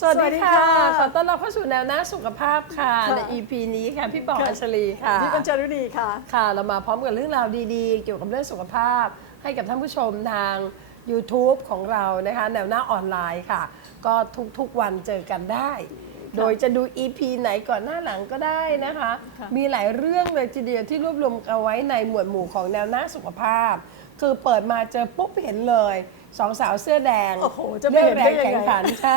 สวัสดีค่ะ ขอต้อนรับเข้าสู่แนวหน้าสุขภาพค่ะค่ะใน EP นี้ค่ะ พี่ปองค่ะอัญชลีค่ะพี่ปัญจารุณีค่ะ ค่ะ เรามาพร้อมกับเรื่องราวดีๆ เกี่ยวกับเรื่องสุขภาพ ให้กับท่านผู้ชมทาง YouTube ของเรานะคะ แนวหน้าออนไลน์ค่ะ ก็ทุกๆวันเจอกันได้ โดยจะดู EP ไหนก่อนหน้าหลังก็ได้นะคะค่ะมีหลายเรื่องเลยทีเดียวที่รวบรวมเอาไว้ในหมวดหมู่ของแนวหน้าสุขภาพ คือเปิดมาเจอปุ๊บเห็นเลยสองสาวเสื้อแดงโอ้โหจะไม่เห็นได้เรื่องแรงยังไงแข่งขันใช่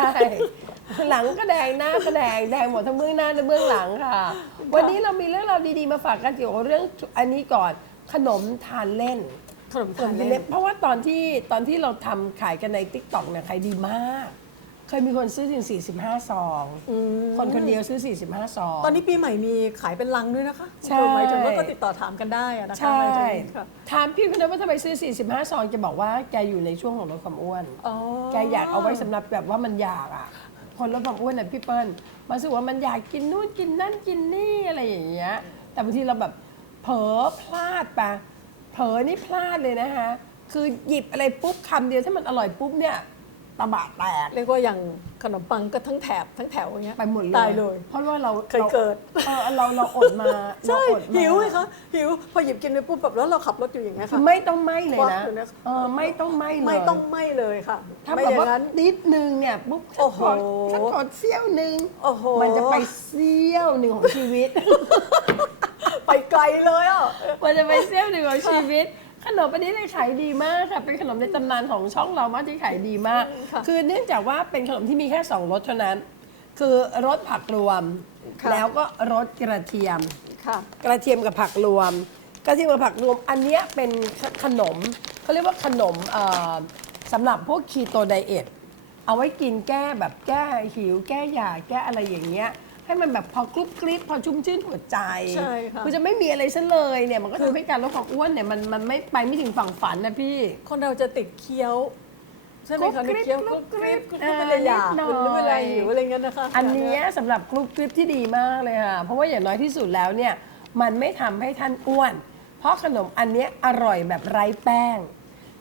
หลังก็แดงหน้าก็แดงแดงหมดทั้งเบื้องหน้าและเบื้องหลังค่ะ วันนี้เรามีเรื่องราวดีๆมาฝากกันเกี่ยวกับเรื่องอันนี้ก่อนขนมทานเล่นขนมขทานนมทานเล่เล่นนเพราะว่าตอนที่ตอนที่เราทำขายกันในติ๊กต็อกเนี่ยขายดีมาก เคยมีคนซื้อถึง 45 ซองคนคนเดียวซื้อ 45 ซอง ตอนนี้ปีใหม่มีขายเป็นลังด้วยนะคะใช่หมายถึงว่าก็ติดต่อถามกันได้อะนะคะใช่หมายถึงค่ะถามพี่คนนั้นว่าทำไมซื้อ 45 ซองจะบอกว่าแกอยู่ในช่วงของลดความอ้วนอ๋อแกอยากเอาไว้สำหรับแบบว่ามันอยากอะ คนลดความอ้วนน่ะพี่เปิ้ลมาสึกว่ามันอยากกินนู่นกินนั่นกินนี่อะไรอย่างเงี้ย แต่บางทีเราแบบเผลอพลาดไปเผลอนี่พลาดเลยนะคะ คือหยิบอะไรปุ๊บคำเดียวถ้ามันอร่อยปุ๊บเนี่ย ตะบะแตกเรียกว่าอย่างขนมปังก็ทั้งแถบทั้งแถวอย่างเงี้ย ไปหมดเลยตายเลย เพราะว่าเราเคยเกิด เออเราเราอดมาเราใช่อดมาหิวไงคะหิวพอหยิบกินไปปุ๊บแบบแล้วเราขับรถอยู่อย่างเงี้ยคือค่ะ ไม่ต้องไหมเลยควันะกอยู่เนี่ยเออไม่ต้องไหมเลยไม่ต้องไม่เลยค่ะถ้าไม่แบบอย่าว่างนั้น นิดนึงเนี่ยปุ๊บโอ้โหฉันขอเสี้ยวหนึ่งโอ้โห มันจะไปเสี้ยวหนึ่งของชีวิต ไปไกลเลยอะ มันจะไปเสี้ยวหนึ่งของชีวิต ขนมอันนี้เลยขายดีมากค่ะ เป็นขนมในตำนานของช่องเรามากที่ขายดีมาก ค่ะคือเนื่องจากว่าเป็นขนมที่มีแค่สองรสเท่านั้น คือรสผักรวม ค่ะ แล้วก็รสกระเทียม ค่ะ กระเทียมกับผักรวม กระเทียมกับผักรวมอันเนี้ยเป็นขขนมเขาเรียกว่าขนมเอ่อสำหรับพวกคีโตไดเอทเอาไว้กินแก้แบบแก้หิว แก้อยากแก้อะไรอย่างเงี้ย ให้มันแบบพอกรุบกริบพอชุ่มชื่นหัวใจใช่ค่ะอจะไม่มีอะไรซะเลยเนี่ยมันก็ทำให้การลดความอ้วนเนี่ยมันมันไม่ไปไม่ถึงฝั่งฝันนะพี่ คนเราจะติดเคี้ยวใช่ไหมกรุคะบกริบเคี้ยวกรุบกริบกรุบกริบเวลาอยากเออนิดหน่อยหรือเวลาหิวอะไรเงี้ยนะคะ อันเนี้ยสำหรับกรุ๊ปกริปที่ดีมากเลยค่ะ เพราะว่าอย่างน้อยที่สุดแล้วเนี่ย มันไม่ทำให้ท่านอ้วน เพราะขนมอันเนี้ยอร่อยแบบไร้แป้ง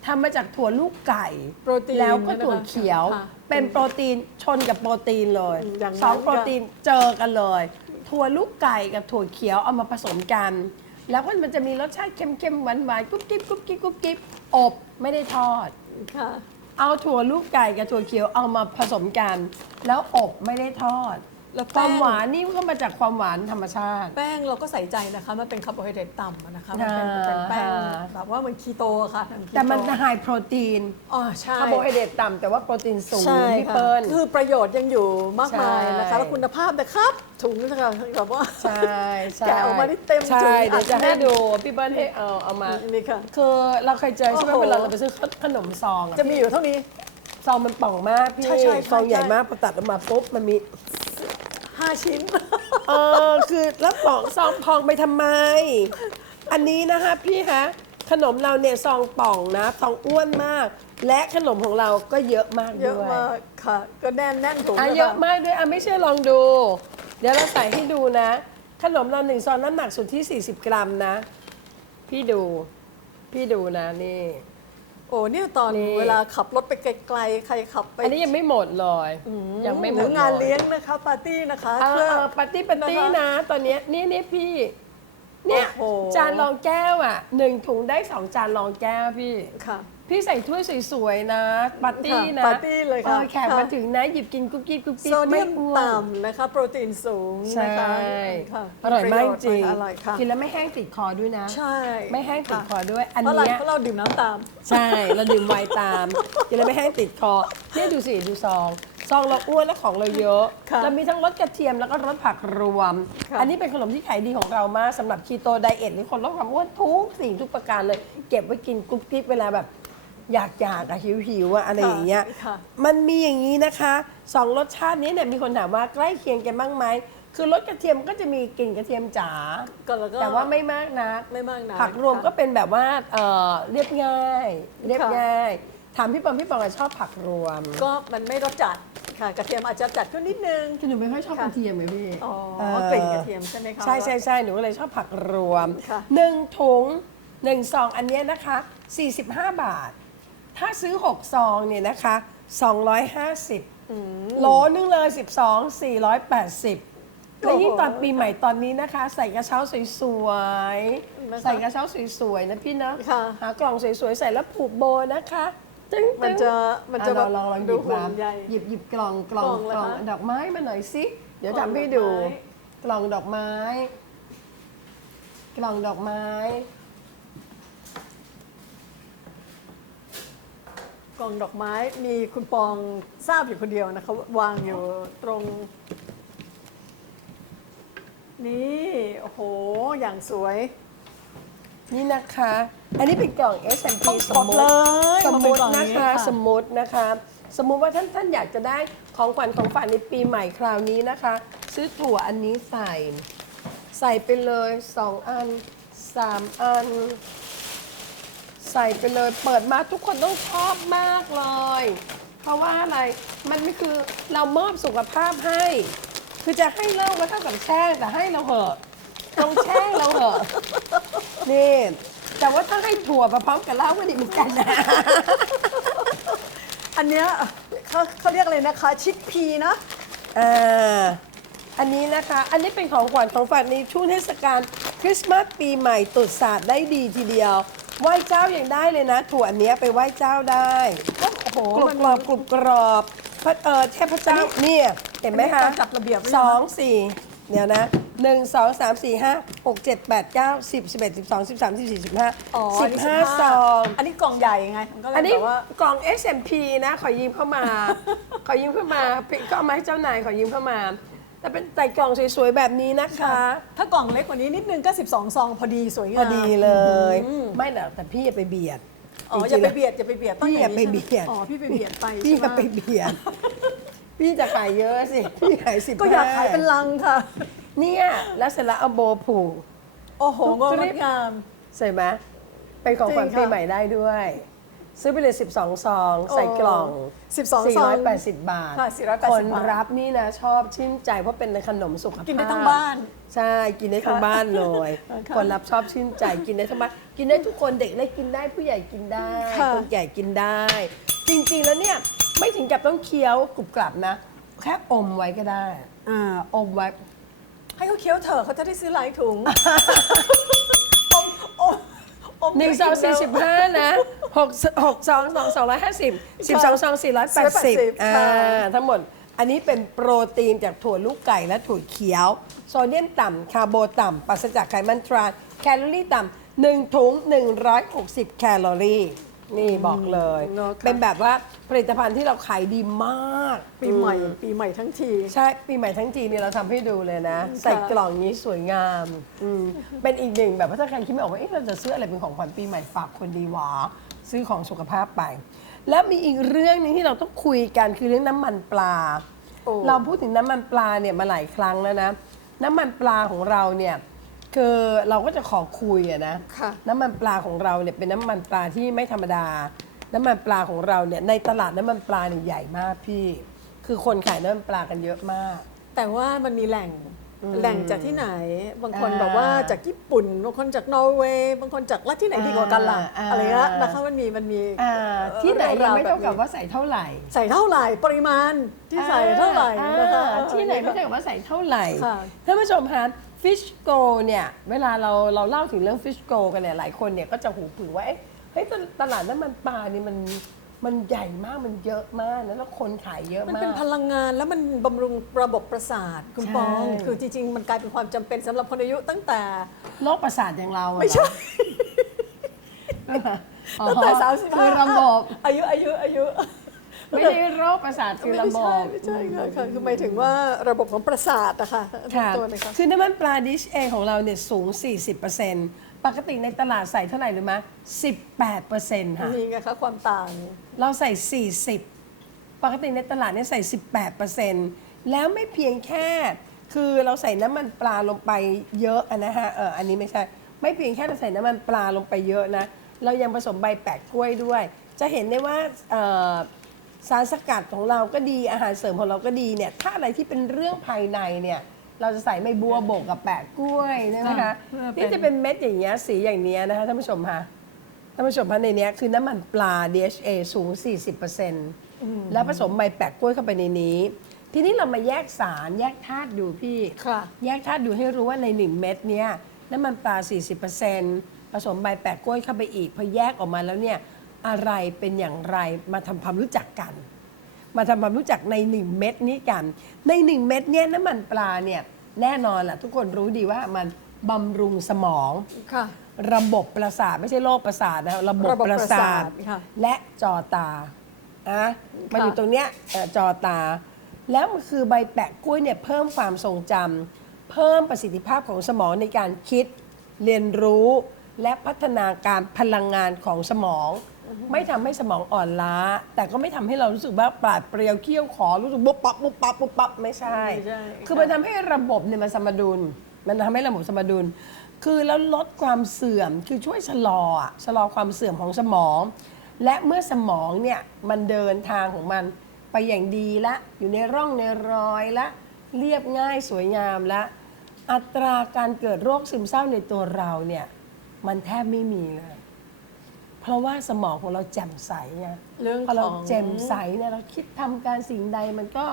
ทำมาจากถั่วลูกไก่ โปรตีนแล้วก็ถั่วเขียว ค่ะ เป็นโปรตีนชนกับโปรตีนเลยอืมอย่างนั้นสองโปรตีนเจอกันเลย ถั่วลูกไก่กับถั่วเขียวเอามาผสมกัน แล้วก็มันจะมีรสชาติเค็มๆหวานๆกุ๊บกิ๊บกุ๊บกิ๊บกุ๊บกิ๊บอบไม่ได้ทอด ค่ะ เอาถั่วลูกไก่กับถั่วเขียวเอามาผสมกัน แล้วอบไม่ได้ทอด แล้วคแป้งวามหวานนี่ก็มาจากความหวานธรรมชาติ แป้งเราก็ใส่ใจนะคะ มันเป็นคาร์โบไฮเดรตต่ำอะนะคะมันเป็นอ่า เป็นแป้งอ่าแบบว่าเหมันคีโตอะค่ะทางคีโแต่มันไฮโปรตีนอ๋อใช่ คาร์โบไฮเดรตต่ำแต่ว่าโปรตีนสูงใช่พี่ค่ะเปิ้ล คือประโยชน์ยังอยู่มากมายนะใช่ คะ แล้วคุณภาพนะครับ ถุงนะคะแบบว่า ใช่ใช่แกะออกมานี่เต็มใช่ถุงเดี๋ยวจะอัดแน่ให้น ดูพี่เปิ้ลให้เอาเอามา นี่ค่ะ คือเราเคยเจอใช่ไหมโอ้โห เวลาเราไปซื้อขนมซองอะจะมีอยู่เท่านี้ ซองมันป่องมากพี่ใช่ใช่ใช่ซองใหญ่ใช่ มากพอตัดออกมาปุ๊บมันมี 5 ชิ้น เออคือแล้วป่องซองพองไปทำไม อันนี้นะคะพี่ฮะขนมเราเนี่ยซองป่องนะซองอ้วนมาก และขนมของเราก็เยอะมากเยด้อะวยมากค่ะ ก็แน่นแน่นถุงอะลค่เยอะมากด้วยอะไม่เชื่อลองดู เดี๋ยวเราใส่ให้ดูนะ ขนมเราหนึ่งซองน้ำหนักสุดที่ 40 กรัมนะ พี่ดู พี่ดูนะนี่ โอ้เนี่ยตอนนี่ เวลาขับรถไปไกลๆ ใครขับไปอันนี้ยังไม่หมดเลยยังไม่หมหรืดองานเลี้ยงนะคะปาร์ตี้นะคะเออเพื่อ เออปาร์ตี้ปาร์ตี้นะคะนะ ตอนเนี้ยนี่นี่พี่ เนี่ยโอ้โห จานรองแก้วอะหนึ่งถุงได้สองจานรองแก้วพี่ ค่ะ พี่ใส่ถ้วยสวยๆนะปาร์ตี้นะค่ะปาร์ตี้เลยค่ะออแขกค่ะมาถึงนะหยิบกินกุ๊กกิ๊บกุ๊กกิ๊บโซเดียมไอ้วนต่ำนะคะ โปรตีนสูงใช่นะคะค่ะอร่อยมากจริงอร่อยค่ะกินแล้วไม่แห้งติดคอด้วยนะ ใช่ ไม่แห้งติดคอด้วยอันเพราะอะไรเนี้ยเพราะเราดื่มน้ำตาม ใช่เราดื่มไวน์ตามกินแล้วไม่แห้งติดคอเนี่ยดูสิดูซองซองเราอ้วนและของเราเยอะค่ะเรามีทั้งรสกระเทียมแล้วก็รสผักรวมค่ะอันนี้เป็นขนมที่ขายดีของเรามากสำหรับคีโตไดเอทหรือคนลดความอ้วนทุกสิ่งทุกประการเลย เก็บไว้กินกรุ๊บกริบเวลาแบบ อยากอยากอะหิวหิวอะอะไรอย่างเงี้ย ค่ะ มันมีอย่างนี้นะคะสองรสชาตินี้เนี่ยมีคนถามว่าใกล้เคียงกันบ้างไหมคือรสกระเทียมก็จะมีกลิ่นกระเทียมจ๋าก็แล้วก็แต่ว่าไม่มากนะไม่มากนะผักรวมค่ะก็เป็นแบบว่าเอ่อเรียบง่าย เรียบค่ะง่ายถามพี่ปอมพี่ปอมอะชอบผักรวมก็มันไม่รสจัดค่ะ กระเทียมอาจจะจัดขึ้นนิดนึง คือหนูไม่ค่อยชอบค่ะกระเทียมเลยพี่อ๋อเออกลิ่นกระเทียมใช่ไหมคะใช่ใช่ใช่หนูก็เลยชอบผักรวมค่ะ หนึ่งถุงหนึ่งซองอันเนี้ยนะคะ 45 บาท ถ้าซื้อ 6 ซองเนี่ยนะคะ 250 โหลนึงเลย 12 480 และยิ่งตอนปีใหม่ตอนนี้นะคะ ใส่กระเช้าสวยๆ ใส่กระเช้าสวยๆ นะพี่นะค่ะหากล่องสวยๆ ใส่แล้วผูกโบนะคะจึ๊งๆมันจะมันจะอ่ลองลองลองหดูยิบหุ่มานใหญ่หยิบหยิบกล่องกล่องกล่องเหรอกล่องคะดอกไม้มาหน่อยสิ เดี๋ยวกล่องทำให้ดูดอกไม้กล่องดอกไม้ กล่องดอกไม้ กล่องดอกไม้มีคุณปองทราบอยู่คนเดียวนะคะวางอยู่ตรง นี่ โอ้โห อย่างสวย นี่นะคะ อันนี้เป็นกล่อง S&P ต้องสกมดมเลติยสมมติเอาไปก่อนนะนี้คะ ค่ะ สมมตินะคะ สมมุติว่าท่านท่านอยากจะได้ของขวัญของฝากในปีใหม่คราวนี้นะคะ ซื้อถั่วอันนี้ใส่ ใส่ไปเลย 2 อัน 3 อัน ใส่ไปเลยเปิดมาทุกคนต้องชอบมากเลย เพราะว่าอะไรมันไม่คือเรามอบสุขภาพให้ คือจะให้เลิกก็เท่ากับแช่งแต่ให้เราเหอะต้องแช่งเราเหอะนี่แต่ว่าถ้าให้ถั่วมาพร้อมกับเหล้าก็ดีเหมือนกันนะ อันเนี้ยเขาเขาเรียกอะไรนะคะ ชิคพีนะ เอ่าอันนี้นะคะ อันนี้เป็นของขวัญของฝากในช่วงเทศกาลคริสต์มาสปีใหม่ตรุษศาสตร์ได้ดีทีเดียว ไหว้เจ้ายังได้เลยนะ ถั่วอันเนี้ยไปไหว้เจ้าได้โอ้โหกรุบมัน กรอบกรุบกรอบพระเออเทพเจ้าเนี่ยเห็นไหมคะอันนี้การจัดระเบียบไว้นะ สองสี่เดี๋ยวนะหนึ่งสองสามสี่ห้าหกเจ็ดแปดเก้าสิบสิบเอ็ดสิบสองสิบสามสิบสี่สิบห้าอ๋อสิบห้าซอง อันนี้กล่องใหญ่ไงมันก็เลยอันนี้แบบว่ากล่อง SMP นะ ขอยืมเข้ามา ขอยืมเข้ามาพี่ก็เอามาให้เจ้านายขอยืมเข้ามา แต่เป็นใส่กล่องสวยๆแบบนี้นะคะ ถ้ากล่องเล็กกว่านี้นิดนึงก็ 12 ซองพอดีสวยงามพอดีเลย ไม่หรอกแต่พี่อย่าไปเบียดอ๋อจอย่าริงๆไปนะเบียดอย่าไปเบียดต้องพี่อย่างไปนี้เบียดใช่ไหมอ๋อพี่ไปเบียดไปพี่ใช่ไหมก็ไปเบียด พี่จะขายเยอะสิ พี่ขายสิบก็อยากขายเป็นลังค่ะ เนี่ยแล้วเสร็จแล้วเอาโบผูก โอ้โหงกริดบงามใส่ไหมเป็นของขวัญจริงค่ะ ปีใหม่ได้ด้วย ซื้อไปเลย 12 ซอง ใส่กล่อง 12ซอง480 บาท ค่ะ480คนบาท รับนี่นะชอบชื่นใจเพราะเป็นขนมสุขภาพ กินได้ทั้งบ้าน ใช่ กินได้ทั้งบ้านเลย ค่ะคนรับชอบชื่นใจกินได้ทั้งบ้านกินได้ทุกคนเด็กเล็กกินได้ผู้ใหญ่กินได้ ค่ะ คนแก่กินได้ จริงๆแล้วเนี่ยไม่ถึงกับต้องเคี้ยวกรุบกรับนะ แค่อมไว้ก็ได้ อ่าอมไว้ ให้เขาเคี้ยวเถอะเขาจะได้ซื้อหลายถุงอมอมอม หนึ่งซองสี่สิบห้านะหกหกซองสองสองร้อยห้าสิบสิบสองซองสี่ร้อยแปดสิบ480อ่าค่ะทั้งหมด อันนี้เป็นโปรตีนจากถั่วลูกไก่และถั่วเขียว โซเดียมต่ำคาร์โบต่ำปราศจากไขมันทราน แคลอรี่ต่ำหนึ่งถุง160แคลอรี่ นี่บอกเลย เนอะค่ะ เป็นแบบว่าผลิตภัณฑ์ที่เราขายดีมากปีใหม่ ปีใหม่ทั้งที ใช่ปีใหม่ทั้งทีเนี่ยเราทำให้ดูเลยนะ ใส่กล่องนี้สวยงามอืมเป็นอีกหนึ่งแบบว่าถ้าใครคิดไม่ออกว่าเอ๊ะเราจะซื้ออะไรเป็นของขวัญปีใหม่ฝากคนดีหวาซื้อของสุขภาพไป แล้วมีอีกเรื่องหนึงที่เราต้องคุยกันคือเรื่องน้ำมันปลา โอ้ เราพูดถึงน้ำมันปลาเนี่ยมาหลายครั้งแล้วนะ น้ำมันปลาของเราเนี่ย คือเราก็จะขอคุยอะนะค่ะ น้ำมันปลาของเราเนี่ยเป็นน้ำมันปลาที่ไม่ธรรมดา น้ำมันปลาของเราเนี่ยในตลาดน้ำมันปลาเนี่ยใหญ่มากพี่ คือคนขายน้ำมันปลากันเยอะมาก แต่ว่ามันมีแหล่งแหล่งจากที่ไหน บางคนอ่าแบบว่าจากญี่ปุ่น บางคนจากนอร์เวย์บางคนจากรัฐที่ไหนดีกว่ากันล่ะอ่า อะไรเงี้ยนะคะมันมีมันมีอ่าที่ไหนยังไม่เท่ากับเรื่องรวว่าใส่เท่าไหร่ ใส่เท่าไหร่ปริมาณที่ใส่เท่าไหร่อ่านะคะที่ไหนไม่เท่ากับว่าใส่เท่าไหร่ค่ะท่านผู้ชมคะ ฟิชโกเนี่ยเวลาเราเราเล่าถึงเรื่องฟิชโกกันเนี่ยหลายคนเนี่ยก็จะหูผึ่งว่าเอ๊ะเฮ้ยตตลาดน้ำมันปลานี่มันมันใหญ่มากมันเยอะมากนะแล้วคนขายเยอะมันมากเป็นพลังงานแล้วมันบำรุงระบบประสาทคุณใช่ปอง คือจริง ๆ มันกลายเป็นความจำเป็นสำหรับคนอายุตั้งแต่โรคประสาทอย่างเราอะไม่ใช่อ๋อตั้งแต่สามสิบคือระบบ อายุอายุอายุ ไม่ใช่โรคประสาทคือระบบไม่ใช่ไม่ใช่ค่ะค่ะคือหมายถึงว่าระบบของประสาทอะค่ะค่ะตัวนะคะ คือน้ำมันปลาดิชเองของเราเนี่ยสูง 40%ปกติในตลาดใส่เท่าไหร่รู้ไหม18%ค่ะ นี่ไงคะความต่าง เราใส่ 40 ปกติในตลาดเนี่ยใส่ 18%แล้วไม่เพียงแค่ คือเราใส่น้ำมันปลาลงไปเยอะอะนะฮะ เออ อันนี้ไม่ใช่ ไม่เพียงแค่เราใส่น้ำมันปลาลงไปเยอะนะ เรายังผสมใบแปะกล้วยด้วย จะเห็นได้ว่าเอ่อ สารสกัดของเราก็ดีอาหารเสริมของเราก็ดีเนี่ยถ้าอะไรที่เป็นเรื่องภายในเนี่ยเราจะใส่ไม่บัวบกกับแปะกล้วยเนี่ยนะคะอ่าเป็น นี่จะเป็นเม็ดอย่างเงี้ยสีอย่างเนี้ยนะคะท่านผู้ชมคะท่านผู้ชมคะในเนี้ยคือน้ำมันปลา DHA สูง 40%แล้วผสมใบแปะกล้วยเข้าไปในนี้ ทีนี้เรามาแยกสารแยกธาตุดูพี่ ค่ะ แยกธาตุดูให้รู้ว่าใน 1 เม็ดเนี้ยน้ำมันปลา 40%ผสมใบแปะกล้วยเข้าไปอีก พอแยกออกมาแล้วเนี่ย อะไรเป็นอย่างไรมาทำความรู้จักกัน มาทำความรู้จักใน1เม็ดนี้กัน ใน1เม็ดเนี่ยน้ำมันปลาเนี่ยแน่นอนแหละทุกคนรู้ดีว่ามันบำรุงสมอง ค่ะ ระบบประสาทไม่ใช่โรคประสาทนะระบบระบบปประระสาสาททค่ะและจอตาอะมันอยู่ตรงเนี้ยเอ่อจอตา แล้วมันคือใบแปะกล้วยเนี่ยเพิ่มความทรงจำเพิ่มประสิทธิภาพของสมองในการคิด เรียนรู้ และพัฒนาการพลังงานของสมอง ไม่ทำให้สมองอ่อนล้า แต่ก็ไม่ทำให้เรารู้สึกว่าปราดเปรียวเขี้ยวขอรู้สึกบุ๊บปั๊บบุ๊บปั๊บบุ๊บปั๊บไม่ใช่ ไม่ใช่ คือมันทำให้ระบบเนี่ยมันสมดุล มันทำให้ระบบสมดุล คือแล้วลดความเสื่อมคือช่วยชะลออะชะลอความเสื่อมของสมอง และเมื่อสมองเนี่ยมันเดินทางของมันไปอย่างดีละอยู่ในร่องในรอยละเรียบง่ายสวยงามละ อัตราการเกิดโรคซึมเศร้าในตัวเราเนี่ยมันแทบไม่มีเลย เพราะว่าสมองของเราแจ่มใสไงเรื่องพอเราของ แจ่มใสเนี่ยเราคิดทำการสิ่งใดมันก็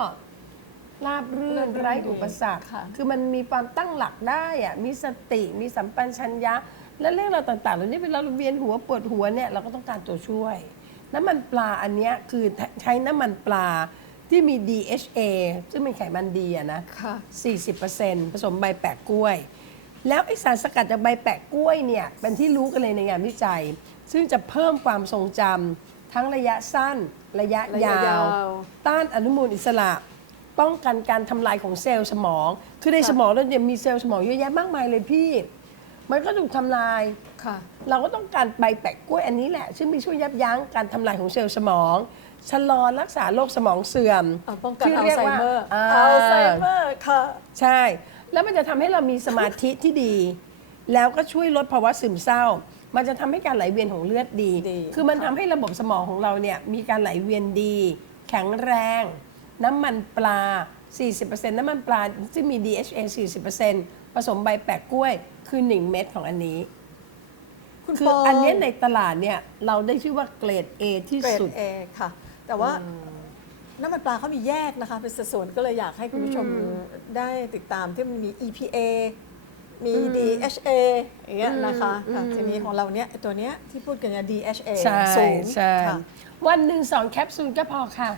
ราบรื่เรื่อนงไร้อุปสรรคค่ะคือมันมีความตั้งหลักได้อะมีสติมีสัมปันชัญญะ และเรื่องเราวต่างๆเหล่านี้เวลาเราเวียนหัวปวดหัวเนี่ยเราก็ต้องการตัวช่วย น้ำมันปลาอันเนี้ยคือใช้น้ำมันปลาที่มี DHA ซึ่งเป็นไขมันดีอะนะ ค่ะ 40%ผสมใบแปะกล้วย แล้วไอสารสกัดจากใบแปะกล้วยเนี่ยเป็นที่รู้กันเลยในงานวิจัย ซึ่งจะเพิ่มความทรงจำทั้งระยะสั้น ระยะระยะยายาววต้านอนุมูลอิสระ ป้องกันการทำลายของเซลล์สมอง คือในสมองเราเนี่ยมีเซลล์สมองเยอะแยะมากมายเลยพี่ มันก็ถูกทำลาย ค่ะ เราก็ต้องการใบแปะกล้วยอันนี้แหละ ซึ่งมีช่วยยับยั้งการทำลายของเซลล์สมอง ชะลอรักษาโรคสมองเสื่อมอ่าป้องกันที่อัลรียไซว่าเมอร์า อัลไซเมอร์ค่ะ ใช่ แล้วมันจะทำให้เรามีสมาธิที่ดี แล้วก็ช่วยลดภาวะซึมเศร้า มันจะทำให้การไหลเวียนของเลือดดี ดี คือมันทำให้ระบบสมองของเราเนี่ยมีการไหลเวียนดี แข็งแรง น้ำมันปลา 40%น้ำมันปลาซึ่งมี DHA 40%ผสมใบแปะกล้วยคือ 1 เม็ดของอันนี้ คุณคือปอันเนี้ยในตลาดเนี่ยเราได้ชื่อว่าเกรด A ที่เกรดสุด เอค่ะ แต่ว่าน้ำมันปลาเขามีแยกนะคะ เป็นสัดส่วนก็เลยอยากให้คุณผู้ชมได้ติดตามที่มันมี EPA มี DHA อย่างเงี้ยนะคะค่ะทีนี้ของเราเนี้ยไอ้ตัวเนี้ยที่พูดกันเนี่ย DHA ใช่สูงใช่ค่ะวันหนึ่งสองแคปซูลก็พอค่ะ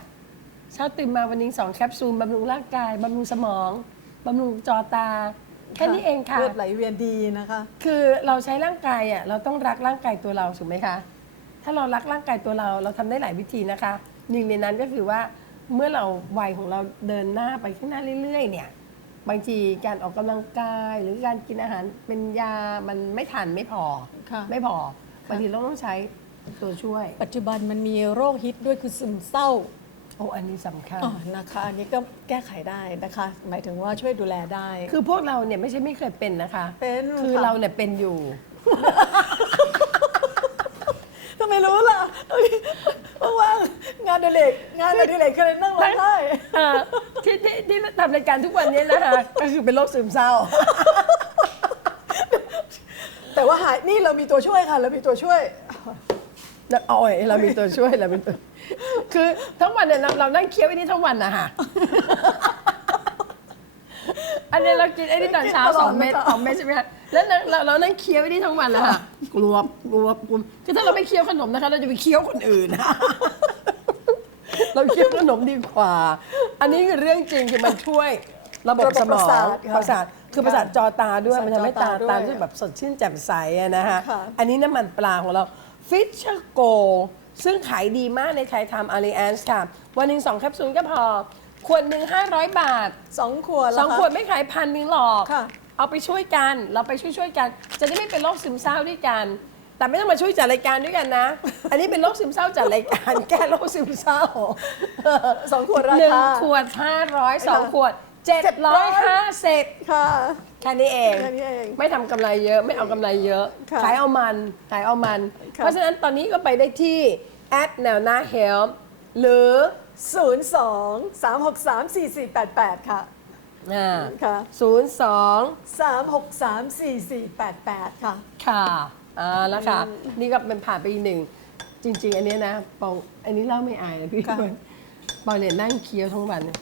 เช้าตื่นมาวันหนึงสองแคปซูลบำรุงร่างกายบำรุงสมองบำรุงจอตา แค่นี้เองค่ะ เลือดไหลเวียนดีนะคะ คือเราใช้ร่างกายอะเราต้องรักร่างกายตัวเราถูกไหมคะ ถ้าเรารักร่างกายตัวเราเราทำได้หลายวิธีนะคะหนึ่งในนั้นก็คือว่าเมื่อเราวัยของเราเดินหน้าไปข้างหน้าเรื่อยๆเนี่ย บางทีการออกกำลังกายหรือการกินอาหารเป็นยามันไม่ทันไม่พอ ค่ะ ไม่พอบางทีเราต้องใช้ตัวช่วย ปัจจุบันมันมีโรคฮิตด้วยคือซึมเศร้าโอ้อันนี้สำคัญ อ๋อนะคะ อันนี้ก็แก้ไขได้นะคะ หมายถึงว่าช่วยดูแลได้ คือพวกเราเนี่ยไม่ใช่ไม่เคยเป็นนะคะ เป็นคือค่ะ เราเนี่ยเป็นอยู่ ทำไมรู้ล่ะเพราะว่างานอดิเรกงานอดิเรกก็เลยนั่งร้องไห้เอ่อที่ที่ที่ทำรายการทุกวันนี้นะคะก็คือเป็นโรคซึมเศร้า แต่ว่าหายนี่เรามีตัวช่วยค่ะ เรามีตัวช่วยแล้วเอาไอ้เรามีตัวช่วยเรามีตัวคือทั้งวันเนี่ยเราเรานั่งเคี้ยวไอ้นี่ทั้งวันนะคะ อันนี้เรากินไอ้นี่ตอนเช้ากินตลอดสองเม็ดเลยค่ะสองเม็ดใช่ไหมคะแล้วเราเราเรานั่งเคี้ยวไอ้นี่ทั้งวันแล้วค่ะกลัวกลัวกลัวคือถ้าเราไม่เคี้ยวขนมนะคะ เราจะไปเคี้ยวคนอื่น เราเคี้ยวขนมดีกว่า อันนี้คือเรื่องจริงคือมันช่วยระบบสมองระบบประสาทค่ะประสาทคือประสาทจอตาด้วยประสาทมันทำให้ตาจอตาด้วยตารู้สึกแบบสดชื่นแจ่มใสอะนะคะค่ะอันนี้น้ำมันปลาของเราฟิชเชอร์โกซึ่งขายดีมากในใครทำอารีแอนส์ค่ะ วันหนึ่งสองแคปซูลก็พอ ขวดหนึ่ง500 บาทสองขวดสองแล้วขวดไม่ขายพันหนึ่งหรอกค่ะ เอาไปช่วยกัน เราไปช่วยช่วยๆกัน จะได้ไม่เป็นโรคซึมเศร้าด้วยกัน แต่ไม่ต้องมาช่วยจัดรายการด้วยกันนะ อันนี้เป็นโรคซึมเศร้าจัดรายการ แก้โรคซึมเศร้า สองขวดราหนึ่งคา ขวด500สองขวด750ค่ะ แค่นี้เอง แค่นี้เองไม่ทำกำไรเยอะไม่เอากำไรเยอะ ค่ะขายเอามันขายเอามัน ค่ะ เพราะฉะนั้นตอนนี้ก็ไปได้ที่แอดแนวหน้าเฮลหรือ 0 2 3 6 3 4 4 8 8 ค่ะ อ่าค่ะ ศูนย์สอง3 6 3 4 4 8 8 ค่ะ ค่ะอ่าแล้วค่ะ นี่ก็เป็นผ่านไปอีกหนึ่ง จริง ๆ อันเนี้ยนะปองอันนี้เล่าไม่อายนะพี่ค่ะเปิ้ลบอยเลยนั่งเคี้ยวทั้งวันเนี่ย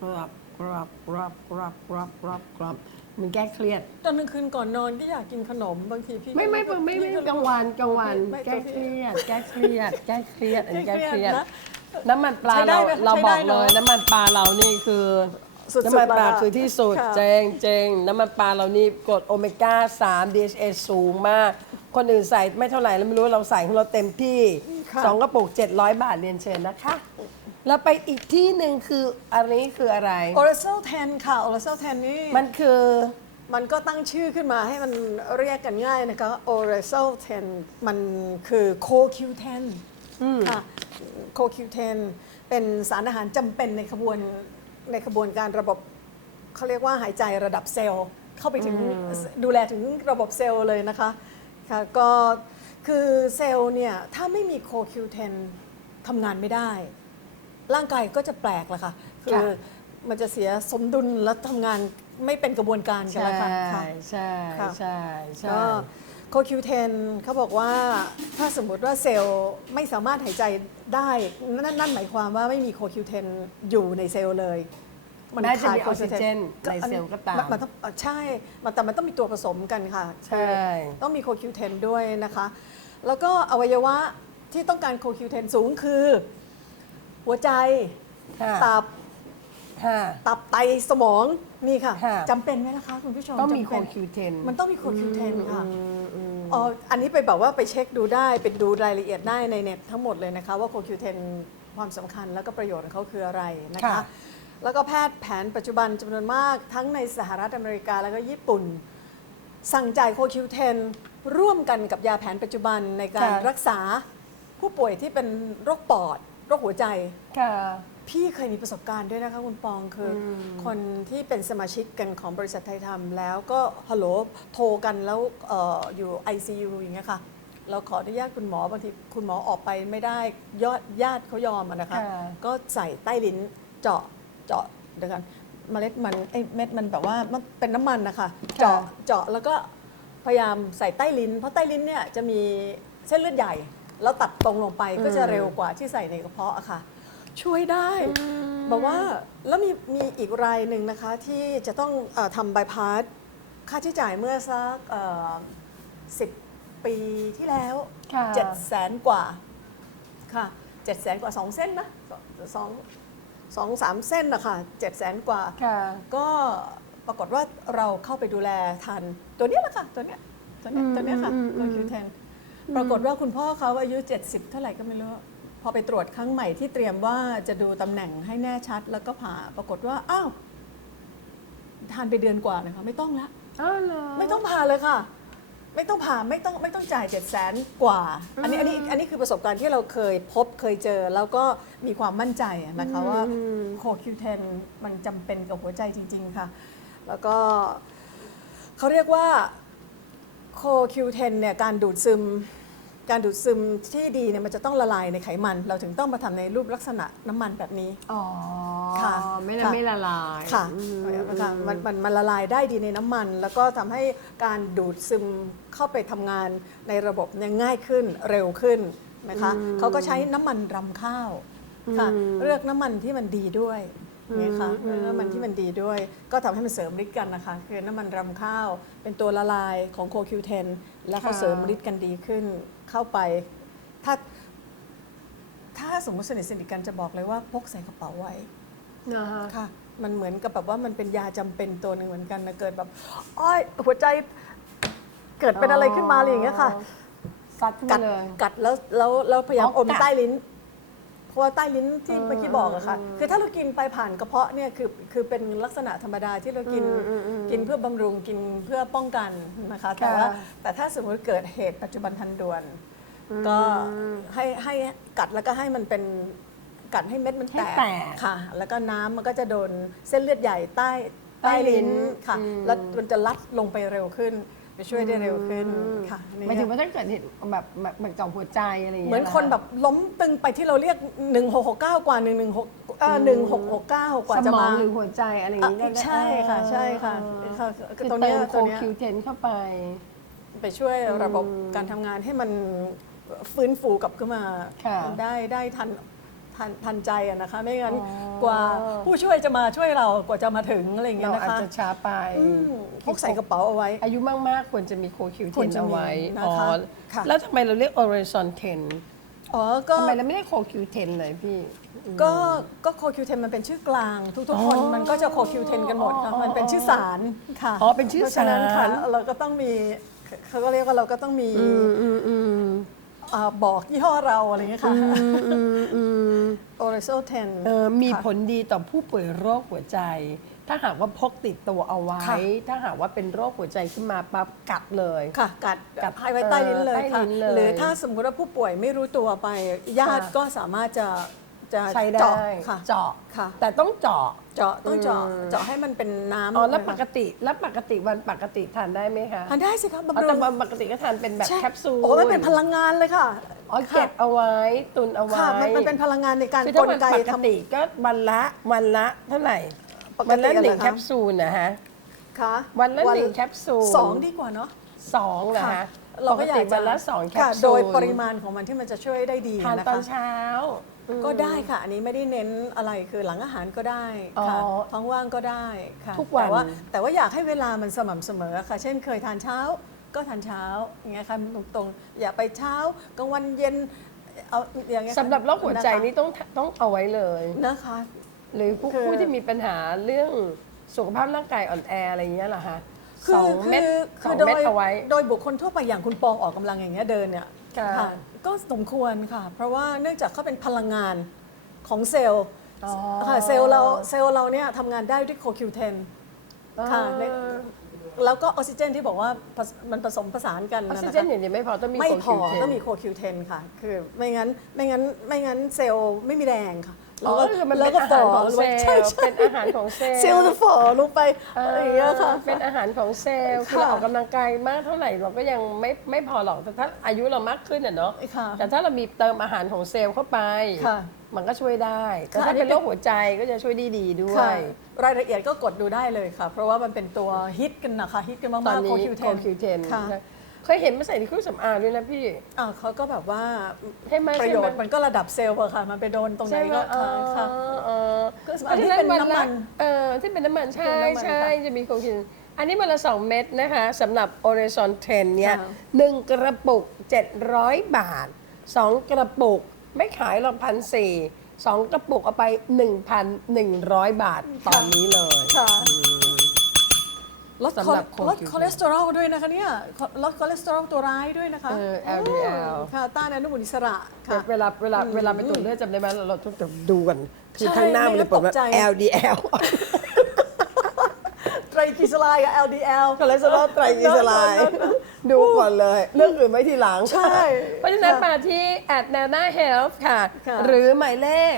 กรับกรับกรับกรับกรับกรับกรับมันแก้เครียด ตอนกลางคืนก่อนนอนก็อยากกินขนมบางทีพี่ไม่ไม่ก็ไม่ไม่พี่กลางวันกลางวันไม่แก้ตัวเคพี่รียด แก้เครียด แก้เครียดอันนี้แก้เครียดนะ น้ำมันปลาใช้ได้เราไหมเราใช้บได้อกเลยเนอะน้ำมันปลาเรานี่คือสุดๆน้ำมันปลาแล้วล่ะคือที่สุดค่ะ เจงเจงน้ำมันปลาเรานี่กรดโอเมก้า 3 DHA สูงมาก คนอื่นใส่ไม่เท่าไหร่แล้วไม่รู้เราใส่ของเราเต็มที่ค่ะ สองกระปุก 700 บาทเรียนเชิญนะคะ แล้วไปอีกที่หนึ่งคืออันนี้คืออะไรโอราเซลแทนค่ะโอราเซลแทนนี่มันคือ มันก็ตั้งชื่อขึ้นมาให้มันเรียกกันง่ายนะคะ o r a c e l 10 มันคือ CoQ10 ค่ะ CoQ10 เป็นสารอาหารจำเป็นในขบวนในขบวนการระบบเขาเรียกว่าหายใจระดับเซลล์เข้าไปถึงดูแลถึงระบบเซลล์เลยนะคะค่ะก็คือเซลล์เนี่ยถ้าไม่มี CoQ10 ทำงานไม่ได้ ร่างกายก็จะแปลกละค่ะคือค่ะมันจะเสียสมดุลและทำงานไม่เป็นกระบวนการกันใช่แล้วค่ะค่ะใช่ค่ะใช่ใช่ก็ โคคิวเทนเขาบอกว่าถ้าสมมุติว่าเซลล์ไม่สามารถหายใจได้นั่นนั่นหมายความว่าไม่มีโคคิวเทนอยู่ในเซลล์เลยแม้จะมีขาดออกซิเจน CoQ10 ในเซลล์ก็ตามนนต้องใช่มันแต่มันต้องมีตัวผสมกันค่ะ ใช่ ต้องมีโคคิวเทนด้วยนะคะ แล้วก็อวัยวะที่ต้องการโคคิวเทนสูงคือ หัวใจค่ะตับ ค่ะ ตับไตสมองนี่ค่ะค่ะ จำเป็นไหมนะคะคุณผู้ชมต้องมีจำเป็น CoQ10 มันต้องมีโคคิวเทนค่ะอ๋ออันนี้ไปแบบว่าไปเช็คดูได้ไปดูรายละเอียดได้ในเน็ตทั้งหมดเลยนะคะ ว่าโคคิวเทนความสำคัญแล้วก็ประโยชน์ของเขาคืออะไรนะคะค่ะแล้วก็แพทย์แผนปัจจุบันจำนวนมากทั้งในสหรัฐอเมริกาแล้วก็ญี่ปุ่น สั่งจ่ายโคคิวเทนร่วมกันกับยาแผนปัจจุบันในการค่ะ รักษาผู้ป่วยที่เป็นโรคปอด โรคหัวใจ ค่ะ พี่เคยมีประสบการณ์ด้วยนะคะคุณปองคืออคนที่เป็นสมาชิกกันของบริษัทไทยทำแล้วก็ฮัลโหลโทรกันแล้วเอออยู่ ICU อย่างเงี้ยค่ะเราขออนุญาตคุณหมอบางทีคุณหมอออกไปไม่ได้ยอดญาติเขายอมอะนะคะ ค่ะ ก็ใส่ใต้ลิ้นเจาะเจาะเดี๋ยวกันเมล็ดมันไอ้เม็ดมันแบบว่ามันเป็นน้ำมันนะคะเจาะเจาะแล้วก็พยายามใส่ใต้ลิ้น เพราะใต้ลิ้นเนี่ยจะมีเส้นเลือดใหญ่ แล้วตัดตรงลงไปก็จะเร็วกว่าที่ใส่ในกระเพาะอะค่ะ ช่วยได้ บอกว่าแล้วมีมีอีกรายหนึ่งนะคะที่จะต้องเออทำบายพาสค่าใช้จ่ายเมื่อสักสิบปีที่แล้วค่ะเจ็ดแสนกว่าค่ะเจ็ดแสนกว่าสองเส้นนะสองสองสามเส้นนะคะเจ็ดแสนกว่าค่ะก็ปรากฏว่าเราเข้าไปดูแลทัน ตัวเนี้ยแหละค่ะ ตัวเนี้ยตัวเนี้ยตัวเนี้ยค่ะอืมอืตัวมคิวเทนปรากฏว่าคุณพ่อเขาอายุ 70 เท่าไหร่ก็ไม่รู้ พอไปตรวจครั้งใหม่ที่เตรียมว่าจะดูตำแหน่งให้แน่ชัด แล้วก็ผ่าปรากฏว่าอ้าวทานไปเดือนกว่านะคะไม่ต้องละอ้าวเหรอ ไม่ต้องผ่าเลยค่ะ ไม่ต้องผ่าไม่ต้องไม่ต้องจ่ายเจ็ดแสนกว่า อันนี้อันนี้อันนี้คือประสบการณ์ที่เราเคยพบเคยเจอ แล้วก็มีความมั่นใจอะนะคะว่าโคคิวเทนมันจำเป็นกับหัวใจจริง ๆ ค่ะ แล้วก็เขาเรียกว่าโคคิวเทนเนี่ยการดูดซึม การดูดซึมที่ดีเนี่ยมันจะต้องละลายในไขมัน เราถึงต้องมาทำในรูปลักษณะน้ำมันแบบนี้ อ๋อค่ะ ไม่ละค่ะไม่ละลายค่ะอืม ค่ะมันมันมันละลายได้ดีในน้ำมัน แล้วก็ทำให้การดูดซึมเข้าไปทำงานในระบบเนี่ยง่ายขึ้นเร็วขึ้นนะคะเขาก็ใช้น้ำมันรำข้าวค่ะเลือกน้ำมันที่มันดีด้วยเนี่ยค่ะเลือกน้ำมันที่มันดีด้วย ก็ทำให้มันเสริมฤทธิ์กันนะคะ คือน้ำมันรำข้าว เป็นตัวละลายของโคคิวเทนแล้วเขาเสริมฤทธิ์กันดีขึ้น เข้าไป ถ้า ถ้าสมมติสนิทสนิทกันจะบอกเลยว่าพกใส่กระเป๋าไว้นะคะค่ะ มันเหมือนกับแบบว่ามันเป็นยาจำเป็นตัวหนึ่งเหมือนกันนะเกิดแบบอ้อยหัวใจเกิดเป็นอะไรขึ้นมาอะไรอย่างเงี้ยค่ะ ซัดขึ้นกัมาดเลย กัดแล้วแล้วแล้วพยายามอ๋ออมกัด ใต้ลิ้นเพ ราะว่าใต้ลิ้นที่เออเมื่อกี้บอกอะค่ะเออคือถ้าเรากินไปผ่านกระเพาะเนี่ยคือคือเป็นลักษณะธรรมดาที่เรากินอืมอืมอืมกินเพื่อบำรุงกินเพื่อป้องกันนะคะแต่ว่าค่ะแต่ถ้าสมมติเกิดเหตุปัจจุบันทันด่วน ก็ให้ให้กัดแล้วก็ให้มันเป็นกัดให้เม็ดมันแตให้กแตก ค่ะ แล้วก็น้ำมันก็จะโดนเส้นเลือดใหญ่ใต้ใต้ใต้ลิ้ลิ้นนค่ะอืมแล้วมันจะลัดลงไปเร็วขึ้น ไปช่วยได้เร็วขึ้นค่ะอันนี้หมายถึงว่าถ้าเกิดเหตุแบบแบบแบบกับหัวใจอะไรอย่างเหเงี้ยมือนคนแบบล้มตึงไปที่เราเรียก 1669 กว่า 116เอ่อ1669 กว่าสจะมอมางหรือหัวใจอะไรอย่างอะเงี้ยใช่ค่ะ ใช่ค่ะเออค่ะคือตัวเติเนี้ยมโคตัวเนี้ย คิวเทนเข้าไป ไปช่วยระบบการทำงานให้มันฟื้นฟูกลับขึ้นมาค่ะ ได้ได้ทัน ทันทันใจอะนะคะ ไม่งั้นอ๋อกว่าผู้ช่วยจะมาช่วยเรากว่าจะมาถึงอะไรอย่างเงี้เรายนะอาจคะจะช้าไป อืมพกใส่กระเป๋าเอาไว้ อายุมาก ๆ ควรจะมีโคคิวเทควรนจะมีเอาไว้นะคะอ๋อค่ะ แล้วทำไมเราเรียก Horizon 10อ๋อก็ ทำไมเราไม่ได้โคคิวเทนเลยพี่ ก็ก็โคคิวเทนมันเป็นชื่อกลางทุกๆคนอ๋อมันก็จะโคคิวเทนกันหมดค่ะอ๋อมันเป็นชื่อสารค่ะอ๋อเป็นชื่อพราะฉะนั้นค่ะสาร เราก็ต้องมีเขาก็เรียกว่าเราก็ต้องมี อืมอืมอืมอ่าบอกยี่ห้อเราอะไรอย่างเงี้ยค่ะอืมอืมอืมโอเรโซเทนเออมีผลดีต่อผู้ป่วยโรคหัวใจ ถ้าหากว่าพกติดตัวเอาไว้ ค่ะ ถ้าหากว่าเป็นโรคหัวใจขึ้นมาปั๊บกัดเลย ค่ะ กัดกักัดดให้ไว้ใต้ลิ้นเลยใต้ลิ้ค่ะนเลยหรือถ้าสมมุติว่าผู้ป่วยไม่รู้ตัวไป ญาติค่ะ ก็สามารถจะ จะใช้ได้เจาะค่ะ เจาะค่ะ แต่ต้องเจาะเจาะต้องเจาะอืมเจาะให้มันเป็นน้ำอ๋อแล้วปเลยกค่ะติแล้วปกติวันปกติทานได้ไหมคะทานได้สิคะอ๋อบำรุแต่งวันปกติก็ทานเป็นแบบใช่แคปซูลโอ้มันเป็นพลังงานเลยค่ะอ๋อเก็บเอาไว้ตุนเอาไว้ค่ะมันมันเป็นพลังงานในการคือกถ้าลวันไกปกทำ ติก็วันละวันละเท่าไหร่ปกติวันละหนึ่งเหรอคะ แคปซูลนะฮะ ค่ะวันละหนึ่งแคปซูล สองดีกว่าเนาะสองเหรอค่ะ ฮะเราปก็กอยาติกจะวันละสองแคปค่ะซูลโดยปริมาณของมันที่มันจะช่วยได้ดีทานนะตอนคะเช้า ก็ได้ค่ะ อันนี้ไม่ได้เน้นอะไรคือหลังอาหารก็ได้ค่ะอ๋อท้องว่างก็ได้ค่ะทุกวัน แต่ว่าแต่ว่าอยากให้เวลามันสม่ำเสมอค่ะ เช่นเคยทานเช้าก็ทานเช้าอย่างเงี้ยค่ะตรงๆอย่าไปเช้ากลางวันเย็นเอาอย่างเงี้ยค่ะสำหรับโรคหัวใจะคะนี่ต้องต้องเอาไว้เลย นะคะ หรือผู้คือ ผู้ที่มีปัญหาเรื่องสุขภาพร่างกายอ่อนแออะไรอย่างเงี้ยเหรอคะคืสอองคืเม็ดอสคือองโดเม็ดยเอาไว้ โดยบุคคลทั่วไปอย่างคุณปองออกกำลังอย่างเงี้ยเดินเนี่ยค่ะ ค่ะ ก็สมควรค่ะ เพราะว่าเนื่องจากเขาเป็นพลังงานของเซลล์อ๋อ ค่ะเซลล์เราเซลล์เราเนี่ยทำงานได้ด้วยโคคิวเทนค่ะในเออแล้วก็ออกซิเจนที่บอกว่าผสมันผสมผสานกันออกนะซิคะเจนอย่างเดียวไม่พอต้องมีไม่พอ CoQ10 ต้องมีโคคิวเทนค่ะ คือไม่งั้นไม่งั้นไม่งั้นเซลล์ไม่มีแรงค่ะ อ๋อก็คือมันแล้เป็วนก็อาหารของลเซงลไปใช่ล์ใช่เป็นอาหารของเซลล์เซลล์จะฝ่อลงไปอะไรอย่างเงี้ยค่ะเป็นอาหารของเซลล์คือค่ะเราออกกำลังกายมากเท่าไหร่เราก็ยังไม่ไม่พอหรอกแต่ถ้าอายุเรามากขึ้นอะเนาะค่ะแต่ถ้าเรามีเติมอาหารของเซลล์เข้าไปค่ะมันก็ช่วยได้แต่ค่ะถ้าอันนี้เป็นโรคหัวใจก็จะช่วยดีดีๆด้วค่ะยรายละเอียดก็กดดูได้เลยค่ะ เพราะว่ามันเป็นตัวฮิตกันนะคะฮิตกันมากตอนๆนี้โคคิวเทโคนคิว เทนค่ะเคยเห็นมาใส่ในเครื่องสำอางด้วยนะพี่ อ่าเขาก็แบบว่าใช่ไหมประโยชใช่น์ไหมมันก็ระดับเซลล์อะค่ะ มันไปโดนตรงไหนใช่ไหมก็อ๋อค่ะอ๋อเครื่องสำเพอางราะที่ฉะนั้เป็นนวันน้ำละมันเออที่เป็นน้ำมันใช่เป็นน้ำมันใช่ค่ะจะมีโคคินอันนี้วันละสองเม็ดนะคะสำหรับ o r i z o n 10เนี่ยค่ะหนึ่งกระปุก 700 บาทสองกระปุกไม่ขายหรอกพันสี่สองกระปุกเอาไป 1,100 บาทตอนนี้เลยค่ะ ลดสำหรับคอลด CoQ10 คอเลสเตอรอลด้วยนะคะเนี่ยลดคอเลสเตอรอลตัวร้ายด้วยนะคะเออ LDL ค่ะต้านอนุมูลอิสระค่ะเวลาเวลาเวลาไปตรวจเลือดจำได้ไหมเราเราต้องดูกันคือใช่ข้างหน้ามันเลยบอกว่าไม่งั้นตกใจ LDL ไตรกลีเซอไรด์กับ LDL คอเลสเตอรอลไตรกลีเซอไร ด์ดูก่อนเลยเรื่องอื่นไว้ทีหลัง ใช่ เพราะฉะนั้นมาที่ at nana health ค่ะ ค่ะ หรือหมายเลข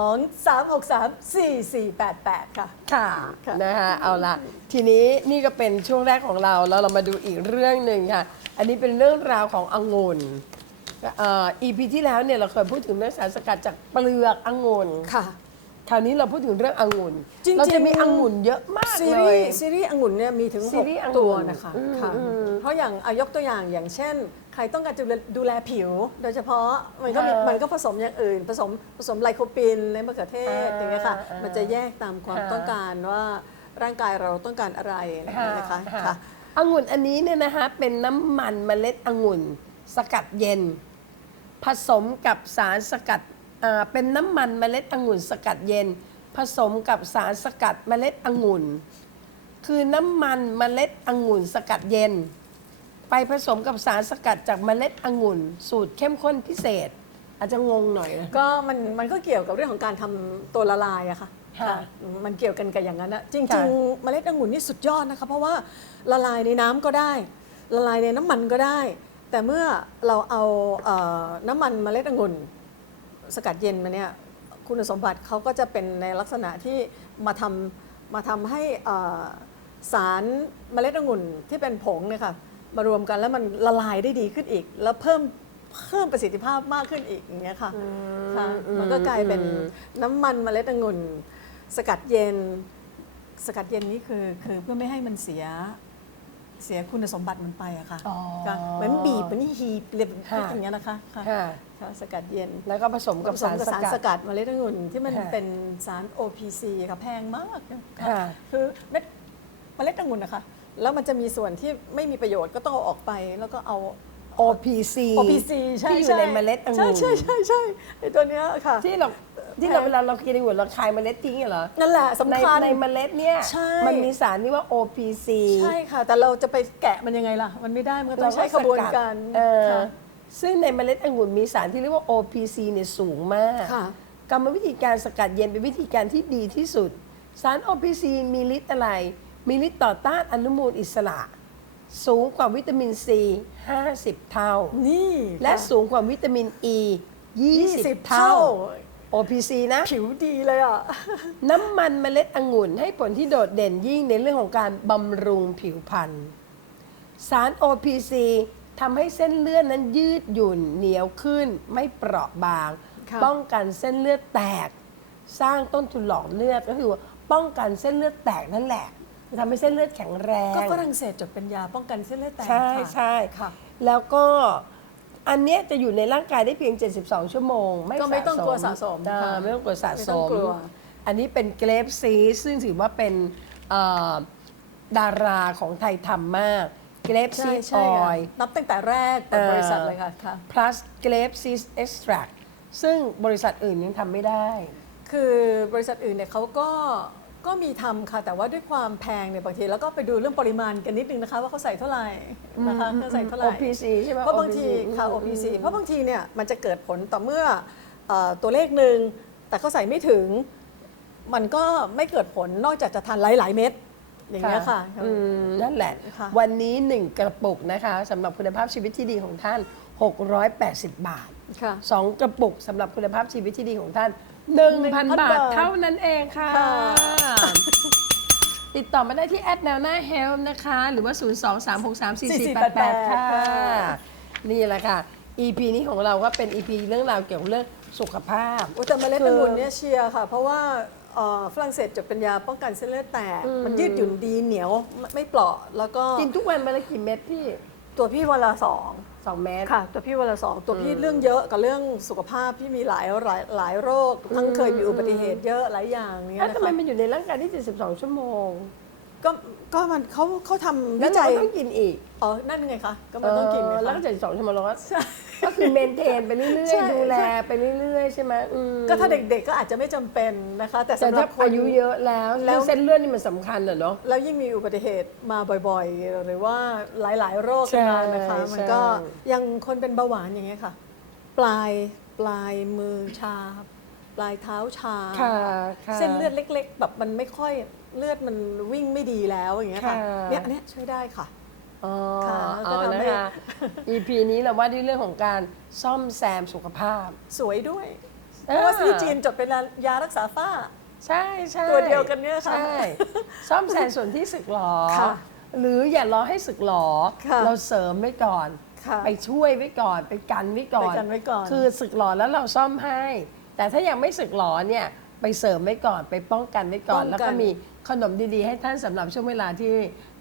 02 363 4488 ค่ะ ค่ะค่ะ นะคะเอาละทีนี้นี่ก็เป็นช่วงแรกของเราแล้วเรามาดูอีกเรื่องหนึ่งค่ะ อันนี้เป็นเรื่องราวขององุ่นเอ่อ EP ที่แล้วเนี่ยเราเคยพูดถึงเรื่องสารสกัดจากเปลือกองุ่น ค่ะ คราวนี้เราพูดถึงเรื่ององุ่นจริงๆ เราจะมีองุ่นเยอะมากซีเลรีย ส์ซีรีส์องุ่นเนี่ยมีถึง ซีรีส์องุ่น6 ตัวนะคะอืมค่ะอืมเพราะอย่างอายกตัวอย่างอย่างเช่น ใครต้องการจะดูแลผิว โดยเฉพาะมันก็มีเออมันก็ผสมอย่างอื่น ผสมผสมไลโคปินในมะเขือเทศอ่าอย่างเงี้ยค่ะอ่ามัมันจะแยกตามความค่ะ ต้องการว่าร่างกายเราต้องการอะไรนะคะค่ะค่ะ องุ่นอันนี้เนี่ยนะคะเป็นน้ำมันเมล็ดองุ่น สกัดเย็น ผสมกับสารสกัดอ่า เป็นน้ำมันเมล็ดองุ่นสกัดเย็น ผสมกับสารสกัดเมล็ดองุ่น คือน้ำมันเมล็ดองุ่นสกัดเย็น ไปผสมกับสารสกัดจากเมล็ดองุ่น สูตรเข้มข้นพิเศษ อาจจะงงหน่อยนะ ก็มันมันก็เกี่ยวกับเรื่องของการทำตัวละลายอะค่ะค่ะค่ะมันเกี่ยวกันกับอย่างนั้นนะจริค่ะงๆ เมล็ดองุ่นนี่สุดยอดนะคะ เพราะว่าละลายในน้ำก็ได้ ละลายในน้ำมันก็ได้ แต่เมื่อเราเอาเอ่อน้ำมันเมล็ดองุ่น สกัดเย็นมาเนี่ยคุณสมบัติเขาก็จะเป็นในลักษณะที่มาทำมาทำให้เอ่อสารเมล็ดองุ่นที่เป็นผงเนี่ยค่ะมารวมกันแล้วมันละลายได้ดีขึ้นอีก แล้วเพิ่มเพิ่มประสิทธิภาพมากขึ้นอีกอย่างเงี้ยค่ะค่ะมันก็กลายเป็นน้ำมันเมล็ดองุ่น สกัดเย็น สกัดเย็นนี่คือคือเพื่อไม่ให้มันเสีย เสียคุณสมบัติมันไปอะค่ะอ๋อ ค่ะเหมือนบีบเหมือนฮีบเรียบค่ะ อย่างเงี้ยนะคะค่ะค่ะค่ะสกัดเย็นแล้วก็ผสมกับผสสามรกับสสารกัสดกัดเมล็ดองุ่นที่มันค่ะ เป็นสาร OPC ค่ะแพงมากค่ะ ค่ะ คือเม็ดเมล็ดองุ่นนะคะ แล้วมันจะมีส่วนที่ไม่มีประโยชน์ก็ต้องเอาออกไปแล้วก็เอา OPC OPC ใช่ที่อยู่ใช่ในเมล็ดองุ่น ใช่ใช่ใช่ใช่ไอตัวเนี้ยค่ะ ที่เรา ที่เราเวลาเรากินองุ่นเราคายเมล็ดทิ้งเหรอ นั่นแหละสำในคัญในเมล็ดเนี่ย ใช่ มันมีสารที่ว่า OPC ใช่ค่ะ แต่เราจะไปแกะมันยังไงล่ะ มันไม่ได้ มันก็ต้องใช้ขบวนการเออค่ะ ซึ่งในเมล็ดองุ่นมีสารที่เรียกว่า OPC เนี่ยสูงมากค่ะ กรรมวิธีการสกัดเย็นเป็นวิธีการที่ดีที่สุด สาร OPC มีฤทธิ์อะไร มีฤทธิ์ต่อต้านอนุมูลอิสระ สูงกว่าวิตามิน C 50 เท่า นี่และค่สูงกว่าวิตามิน E 20 20เท่าเท่า OPC นะ ผิวดีเลยอะ น้ำมันเมล็ดองุ่นให้ผลที่โดดเด่นยิ่งในเรื่องของการบำรุงผิวพรรณสาร OPC ทำให้เส้นเลือดนั้นยืดหยุ่นเหนียวขึ้น ไม่เปราะบาง ค่ะ ป้องกันเส้นเลือดแตก สร้างต้นทุนหลอดเลือดก็คือว่าป้องกันเส้นเลือดแตกนั่นแหละทำให้เส้นเลือดแข็งแรง ก็ฝรั่งเศสจดเป็นยาป้องกันเส้นเลือดแตกใช่ค่ะใช่ค่ะ แล้วก็ อันเนี้ยจะอยู่ในร่างกายได้เพียง 72 ชั่วโมง ไม่ก็ไม่ต้องกลัวสะสมอ่าค่ะไม่ต้องกลัวสะไม่สต้องม กลัว อันนี้เป็นเกรฟซีซึ่งถือว่าเป็นเอ่อดาราของไทยทำมาก เกรฟซีใช่อใช่อค่ะยนับตั้งแต่แรกเปิดบริษัทเลยค่ะค่ะ plus grape seed extract ซึ่งบริษัทอื่นยังทำไม่ได้ คือบริษัทอื่นเนี่ยเขาก็ ก็มีทำค่ะ แต่ว่าด้วยความแพงเนี่ยบางทีแล้วก็ไปดูเรื่องปริมาณกันนิดนึงนะคะ ว่าเขาใส่เท่าไหร่นะคะเขาใส่เท่าไหร่ OPC ใช่ไหม เพราะบางที OPC ค่ะอืม OPC เพราะบางทีเนี่ยมันจะเกิดผลต่อเมื่อเอ่อตัวเลขหนึ่งแต่เขาใส่ไม่ถึง มันก็ไม่เกิดผลนอกจากจะทานหลาย ๆ เม็ดอย่างเงี้ยค่ะ อืมนั่นแหละ ค่ะ วันนี้1กระปุกนะคะสำหรับคุณภาพชีวิตที่ดีของท่าน 680 บาท ค่ะ 2 กระปุกสำหรับคุณภาพชีวิตที่ดีของท่าน 1,000 1,000บาทบาทเท่านั้นเองค่ะค่ะ ติดต่อมาได้ที่แอดแนวหน้าเฮลนะคะ หรือว่า 023634488 ค่ะ นี่แหละค่ะ EP นี้ของเราก็เป็น EP เรื่องราวเกี่ยวกับเรื่องสุขภาพโอ้แต่เมล็ดคือองุ่นเนี่ยเชียร์ค่ะ เพราะว่าเอ่อฝรั่งเศสจดเป็นยาป้องกันเส้นเลือดแตกมันยืดหยุ่นดีเหนียวไม่ไม่เปราะแล้วก็กินทุกวันวันละกี่เม็ดพี่ ตัวพี่วันละสอง 2เม็ดค่ะ ตัวพี่วันละสองตัวพี่เรื่องเยอะกับเรื่องสุขภาพพี่มีหลายหลายหลายโรค ทั้งเคยมีอุบัติเหตุเยอะหลายอย่างเนี้ยแล้วนะทำไมคะมันอยู่ในร่างกายที่ 72 ชั่วโมง ก็ ก็มันเขาเขาทำแล้วิวเราจัยก็ต้องกินอีกอ๋อนั่นไงคะก็มันต้องกินไงเแล้วคะ ก็72ชั่วโมงเราก็ก็คือเมนเทนไปเรื่ใช่อยๆดูแลไปเรื่อยๆใช่ไหมอืมก็ถ้าเด็กๆก็อาจจะไม่จำเป็นนะคะ แต่แต่สำหรัถ้าบคน อายุเยอะแล้วแล้แล้ว วเส้นเลือดนี่มันสำคัญอะเนาะ แล้วยิ่งมีอุบัติเหตุมาบ่อยๆ หรือว่าหลายๆ โรคใช่ขึ้นมานะคะ มันก็ใช่ อยังคนเป็นเบาหวานอย่างเงี้ยค่ะ ปลายปลายมือชา ปลายเท้าชา ค่ะค่ะ เส้นเลือดเล็ก ๆ แบบมันไม่ค่อยเลือดมันวิ่งไม่ดีแล้วอย่างเงี้ยค่ะค่ะ เนี่ยอันเนี้ยช่วยได้ค่ะ อ๋อค่ะก็เอาทำให้นะคะ EP นี้เราว่าด้วยเรื่องของการซ่อมแซมสุขภาพ สวยด้วยเพเออราะว่า ที่จีนจดเป็นยารักษาฝ้า ใช่ใช่ตัวเดียวกันเนี่ยค่ะใช่ซ่อมแซมส่วนที่สึกหรอ ค่ะหรืออย่ารอให้สึกหรอ ค่ะ เราเสริมไว้ก่อน ค่ะ ไปช่วยไว้ก่อน ไปกันไว้ก่อน ไปกันไว้ก่อนคือสึกหรอแล้วเราซ่อมให้ แต่ถ้ายังไม่สึกหรอเนี่ยไปเสริมไว้ก่อนไปป้องกันไว้ก่อน ป้องกัน แล้วก็มีขนมดีๆ ให้ท่านสำหรับช่วงเวลาที่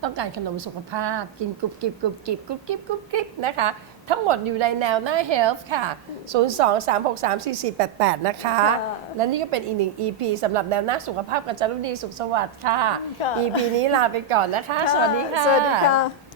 ต้องการขนมสุขภาพ กินกรุบกริบกรุบกริบกรุบกริบกรุบกริบนะคะ ทั้งหมดอยู่ในแนวหน้า Health ค่ะ 023634488 นะคะ ค่ะและนี่ก็เป็นอีกหนึ่ง EP สำหรับแนวหน้าสุขภาพกับจารุณีสุขสวัสดิ์ค่ะ ค่ะ EP นี้ลาไปก่อนนะคะ สวัสดีค่ะ สวัสดีค่ะ